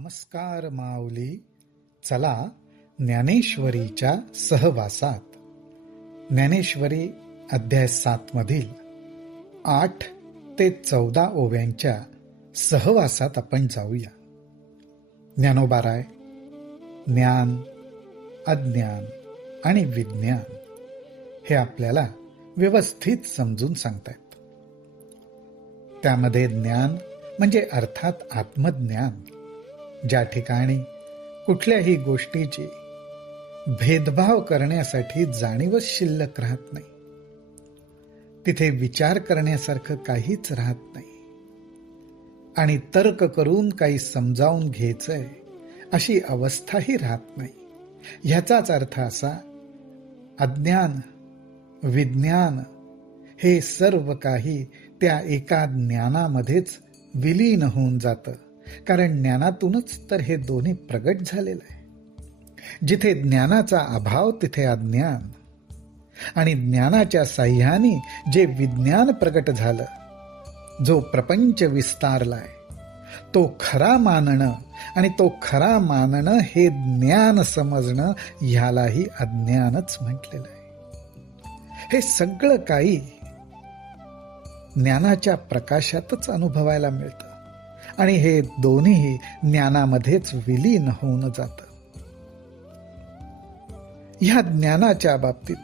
नमस्कार माऊली, चला ज्ञानेश्वरीच्या सहवासात. ज्ञानेश्वरी अध्याय 7 मधील 8 ते 14 ओव्यांच्या सहवासात आपण जाऊया. ज्ञानोबाराय ज्ञान, अज्ञान आणि विज्ञान हे आपल्याला व्यवस्थित समजून सांगतायत. त्यामध्ये ज्ञान म्हणजे अर्थात आत्मज्ञान, ज्या ठिकाणी कुठल्याही गोष्टीची भेदभाव करण्यासाठी जाणीवच शिल्लक राहत नाही, तिथे विचार करण्यासारखं काहीच राहत नाही आणि तर्क करून काही समजावून घ्यायचंय अशी अवस्थाही राहत नाही. ह्याचाच अर्थ असा, अज्ञान विज्ञान हे सर्व काही त्या एका ज्ञानामध्येच विलीन होऊन जातं. कारण ज्ञानातूनच तर हे दोन्ही प्रगट झालेलं आहे. जिथे ज्ञानाचा अभाव तिथे अज्ञान, आणि ज्ञानाच्या साह्याने जे विज्ञान प्रगट झालं, जो प्रपंच विस्तारलाय, तो खरा मानणं आणि तो खरा मानणं हे ज्ञान समजणं, ह्यालाही अज्ञानच म्हटलेलं आहे. हे सगळं काही ज्ञानाच्या प्रकाशातच अनुभवायला मिळतं आणि हे दोन्ही ज्ञानामध्येच विलीन होऊन जातं. ह्या ज्ञानाच्या बाबतीत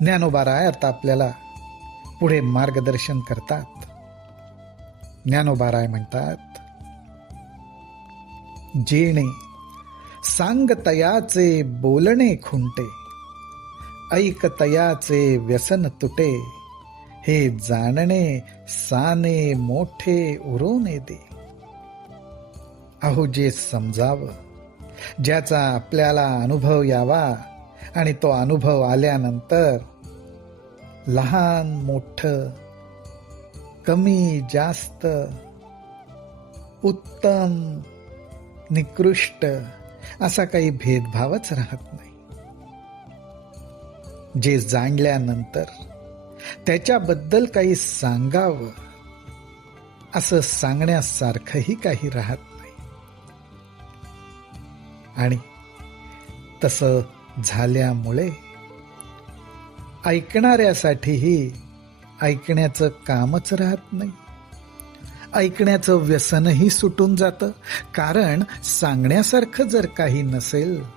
ज्ञानोबाराय आता आपल्याला पुढे मार्गदर्शन करतात. ज्ञानोबाराय म्हणतात, जेणे सांगतयाचे बोलणे खुंटे, ऐकतयाचे व्यसन तुटे, हे जाणणे साने मोठे उरोने दे. अहो, जे समजावं, ज्याचा आपल्याला अनुभव यावा आणि तो अनुभव आल्यानंतर लहान मोठं, कमी जास्त, उत्तम निकृष्ट असा काही भेदभावच राहत नाही. जे जाणल्यानंतर त्याच्याबद्दल काही सांगावं असं सांगण्यासारखंही काही राहत नाही. आणि तसं झाल्यामुळे ऐकणाऱ्यासाठीही ऐकण्याचं कामच राहत नाही. ऐकण्याचं व्यसनही सुटून जातं. कारण सांगण्यासारखं जर काही नसेल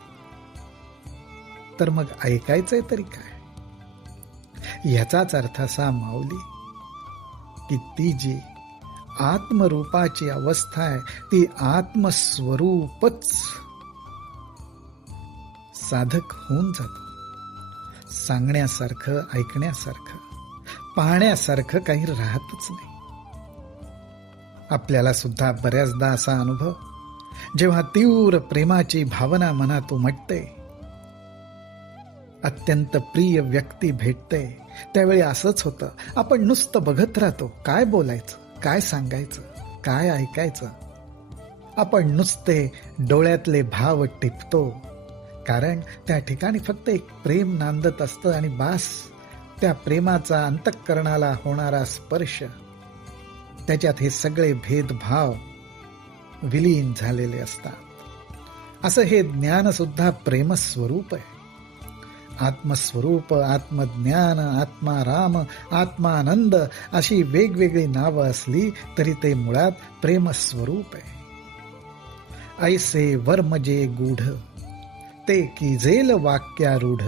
तर मग ऐकायचंय तरी काय. ह्याचाच अर्थ असा माऊली, की ती जी आत्मरूपाची अवस्था आहे, ती आत्मस्वरूपच साधक होऊन जातो. सांगण्यासारखं, ऐकण्यासारखं, पाहण्यासारखं काही राहतच नाही. आपल्याला सुद्धा बऱ्याचदा असा अनुभव, जेव्हा तीव्र प्रेमाची भावना मनात उमटते, अत्यंत प्रिय व्यक्ती भेटते, त्यावेळी असंच होतं, आपण नुसतं बघत राहतो. काय बोलायचं, काय सांगायचं, काय ऐकायचं. आपण नुसते डोळ्यातले भाव टिपतो. कारण त्या ठिकाणी फक्त एक प्रेम नांदत असतं आणि बास, त्या प्रेमाचा अंतःकरणाला होणारा स्पर्श, त्याच्यात हे सगळे भेदभाव विलीन झालेले असतात. असं हे ज्ञान सुद्धा प्रेमस्वरूप आहे. आत्मस्वरूप, आत्मज्ञान, आत्माराम, आत्मानंद अशी वेगवेगळी नावं असली तरी ते मुळात प्रेमस्वरूप आहे. ऐसे वर्म जे गूढ, ते कीजेल वाक्यारूढ,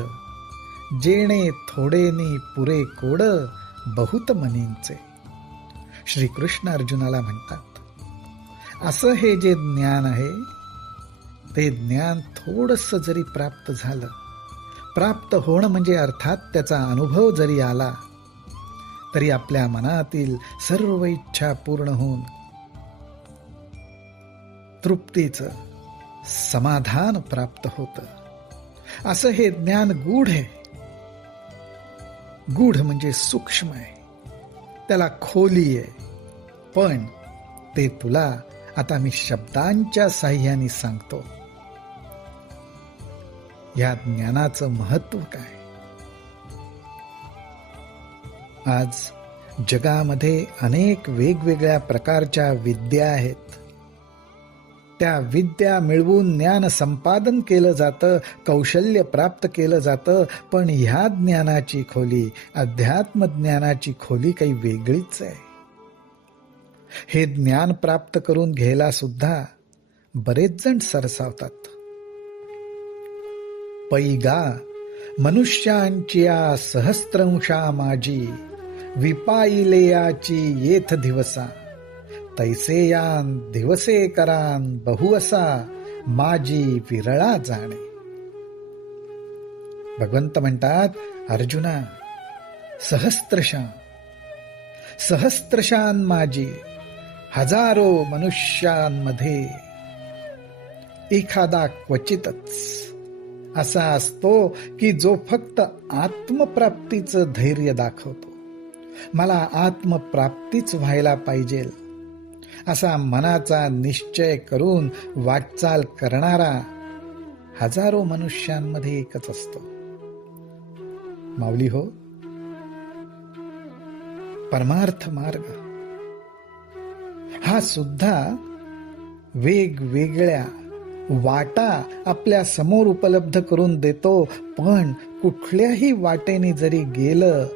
जेणे थोडेनी पुरे कोड, बहुत मनींचे. श्रीकृष्ण अर्जुनाला म्हणतात, असं हे जे ज्ञान आहे, ते ज्ञान थोडंसं जरी प्राप्त झालं, प्राप्त होणं म्हणजे अर्थात त्याचा अनुभव जरी आला, तरी आपल्या मनातील सर्व इच्छा पूर्ण होऊन तृप्तीचं समाधान प्राप्त होतं. असं हे ज्ञान गूढ आहे. गूढ म्हणजे सूक्ष्म आहे, त्याला खोली आहे. पण ते तुला आता मी शब्दांच्या साह्याने सांगतो. या ज्ञानाचं महत्व काय. आज जगामध्ये अनेक वेगवेगळ्या प्रकारच्या विद्या आहेत. त्या विद्या मिळवून ज्ञान संपादन केलं जातं, कौशल्य प्राप्त केलं जातं, पण ह्या ज्ञानाची खोली, अध्यात्म ज्ञानाची खोली काही वेगळीच आहे. हे ज्ञान प्राप्त करून घ्यायला सुद्धा बरेच जण सरसावतात. पैगा मनुष्यांच्या सहस्त्रंशा माझी, विपाईलेयाची येथ दिवसा, तैसेयान दिवसे करान बहुअसा, माझी विरळा जाणे. भगवंत म्हणतात, अर्जुना, सहस्त्रशान माझी, हजारो मनुष्यांमध्ये एखादा क्वचितच असा असतो की जो फक्त आत्मप्राप्तीचं धैर्य दाखवतो. मला आत्मप्राप्तीच व्हायला पाहिजे असा मनाचा निश्चय करून वाटचाल करणारा हजारो मनुष्यांमध्ये एकच असतो. माऊली हो, परमार्थ मार्ग हा सुद्धा वेगवेगळ्या वाटा आपल्या समोर उपलब्ध करून देतो, पण कुठल्याही वाटेने जरी गेलं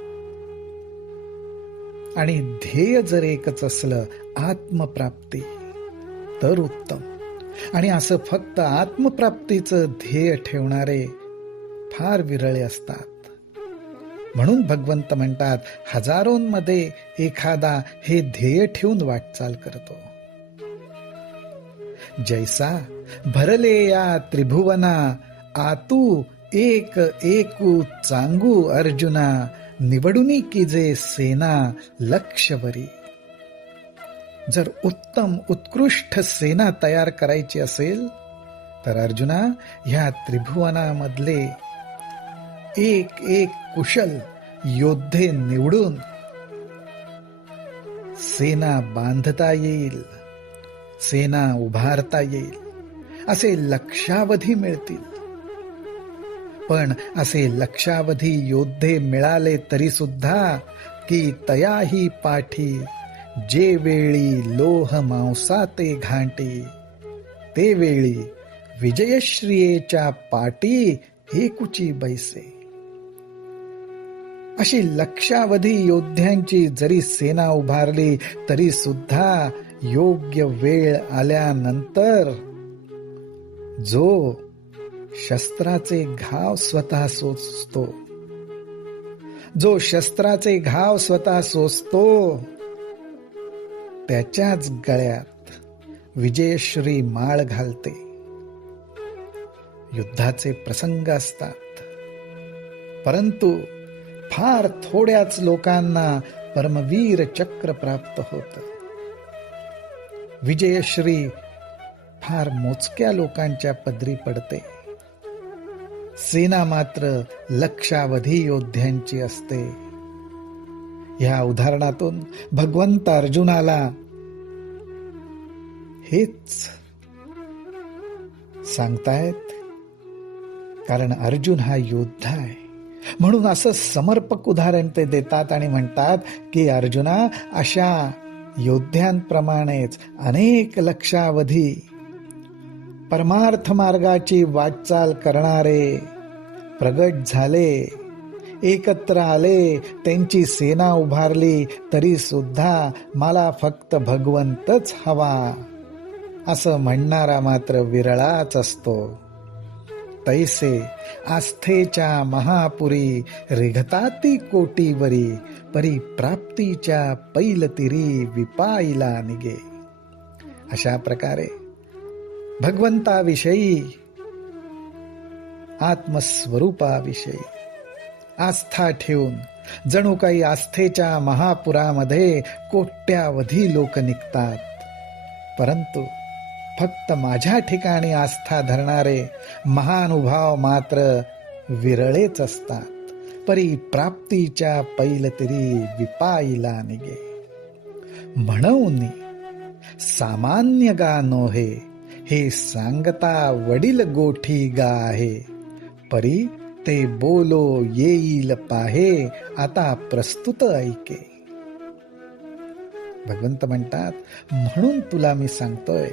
आणि ध्येय जर एकच असलं, आत्मप्राप्ती, तर उत्तम. आणि असं फक्त आत्मप्राप्तीचं ध्येय ठेवणारे फार विरळे असतात. म्हणून भगवंत म्हणतात, हजारोंमध्ये एखादा हे ध्येय ठेवून वाटचाल करतो. जैसा भरले या त्रिभुवना, आतू एक एकू चांगू अर्जुना, निवडुनी की जे सेना लक्षवरी. जर उत्तम उत्कृष्ट सेना तयार करायची असेल तर अर्जुना, ह्या त्रिभुवनामधले एक एक कुशल योद्धे निवडून सेना बांधता येईल, सेना उभारता येईल, असे लक्षावधी मिळतील. पण असे लक्षावधी योद्धे मिळाले तरी सुद्धा की तयाही पाठी, जे वेळी लोह मांसाते घांटी, ते वेळी विजयश्रियेच्या पाटी हेकुची बैसे. अशी लक्षावधी योद्ध्यांची जरी सेना उभारली तरी सुद्धा योग्य वेळ आल्यानंतर जो शस्त्राचे घाव स्वतः सोसतो, जो शस्त्राचे घाव स्वतः सोसतो, त्याच्याच गळ्यात विजयश्री माळ घालते. युद्धाचे प्रसंग असतात, परंतु फार थोड्याच लोकांना परमवीर चक्र प्राप्त होतं. विजयश्री फार मोजक्या लोकांच्या पदरी पडते. सेना मात्र लक्षावधी योद्ध्यांची असते. ह्या उदाहरणातून भगवंत अर्जुनाला हेच सांगतायत, कारण अर्जुन हा योद्धा आहे. म्हणून असं समर्पक उदाहरण ते देतात आणि म्हणतात की अर्जुना, अशा योद्ध्यांप्रमाणेच अनेक लक्षावधी परमार्थ मार्गाची वाटचाल करणारे प्रगट झाले, एकत्र आले, त्यांची सेना उभारली, तरी सुद्धा मला फक्त भगवंतच हवा असं म्हणणारा मात्र विरळाच असतो. तैसे आस्थेच्या महापुरी, रिघताती कोटीवरी, परी प्राप्तीच्या पैलतिरी, विपाईला निगे. अशा प्रकारे भगवंताविषयी, आत्मस्वरूपाविषयी आस्था ठेवून जणू काही आस्थेच्या महापुरामध्ये कोट्यावधी लोक निघतात, परंतु फक्त माझ्या ठिकाणी आस्था धरणारे महानुभाव मात्र विरळेच असतात. परी प्राप्तीच्या पैलतिरी, विपाईला निगे. म्हणून सामान्य गा नोहे, हे सांगता वडील गोठी गा आहे, परी ते बोलो येईल पाहे, आता प्रस्तुत ऐके. भगवंत म्हणतात, म्हणून तुला मी सांगतोय,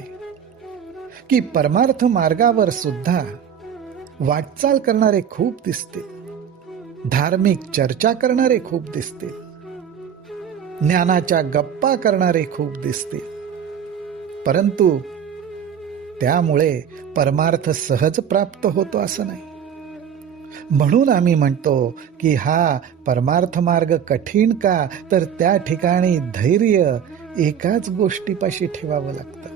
की परमार्थ मार्गावर सुद्धा वाटचाल करणारे खूप दिसतील, धार्मिक चर्चा करणारे खूप दिसतील, ज्ञानाच्या गप्पा करणारे खूप दिसतील, परंतु त्यामुळे परमार्थ सहज प्राप्त होतो असं नाही. म्हणून आम्ही म्हणतो की हा परमार्थ मार्ग कठीण का, तर त्या ठिकाणी धैर्य एकाच गोष्टीपाशी ठेवावं लागतं.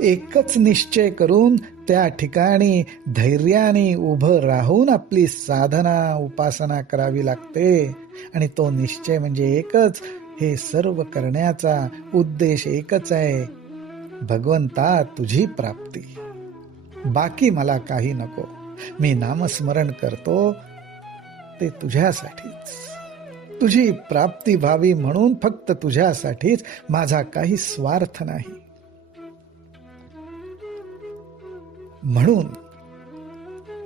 एकच निश्चय करून त्या ठिकाणी धैर्याने उभं राहून आपली साधना उपासना करावी लागते. आणि तो निश्चय म्हणजे एकच, हे सर्व करण्याचा उद्देश एकच आहे, भगवंता तुझी प्राप्ती, बाकी मला काही नको. मी नामस्मरण करतो ते तुझ्यासाठीच, तुझी प्राप्ती व्हावी म्हणून, फक्त तुझ्यासाठीच, माझा काही स्वार्थ नाही. म्हणून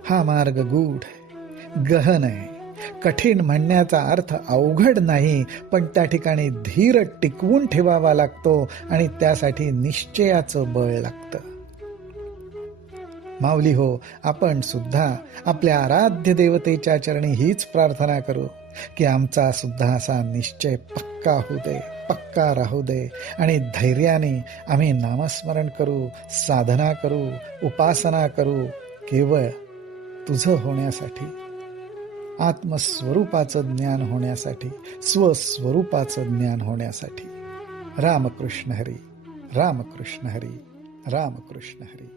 हा मार्ग गूढ आहे, गहन आहे. कठीण म्हणण्याचा अर्थ अवघड नाही, पण त्या ठिकाणी धीर टिकवून ठेवावा लागतो आणि त्यासाठी निश्चयाचं बळ लागतं. माऊली हो, आपण सुद्धा आपल्या आराध्य देवतेच्या चरणी हीच प्रार्थना करू की आमचा सुद्धा असा निश्चय पक्का होऊ दे, पक्का राहू दे, आणि धैर्याने आम्ही नामस्मरण करू, साधना करू, उपासना करू, केवळ तुझं होण्यासाठी, आत्मस्वरूपाचं ज्ञान होण्यासाठी, स्वस्वरूपाचं ज्ञान होण्यासाठी. रामकृष्ण हरी, रामकृष्ण हरी, रामकृष्ण हरी.